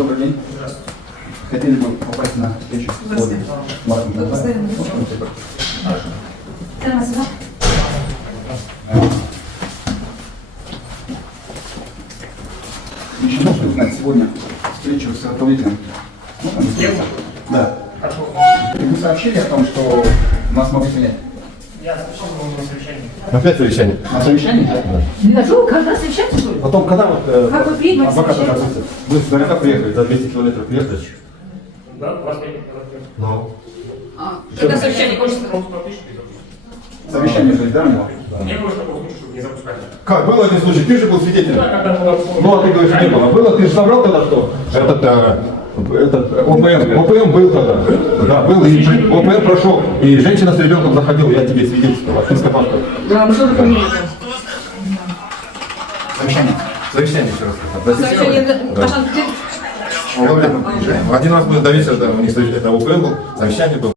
Добрый день. Здравствуйте. Хотели бы попасть на встречу с Здравствуйте. Маратом. Вы постоянно в чем? Прямо сюда. Еще можно узнать сегодня встречу с руководителем? Можно? С кем? Да. Хорошо. И вы сообщили о том, что нас могут принять? Я слышал, был на совещании. Опять совещание. На совещании? Да что, когда совещаться, что ли? Потом, когда вот Как вы приедете на адвокат совещание? оказывается? Мы сдалека приехали, за 200 километров приехали. Да, у вас нет. Ну. Когда совещание кончится? Просто подпишите и запустите. Совещание же, да, было? Не было такого случая, чтобы не запускали. Как, был один случай, ты же был свидетелем. Да, когда было... Ну, а ты говоришь, не было. Было, ты же собрал тогда что? Этот ОПМ был тогда. Да, был, и ОПМ прошел. И женщина с ребенком заходила, я тебе свидетельствовал. Да, ну что вы понимаете? Совещание. Совещание еще раз. Совещание, Да. Паша, ты... Один раз мы до вечера, да, у них это ОПМ был, совещание было.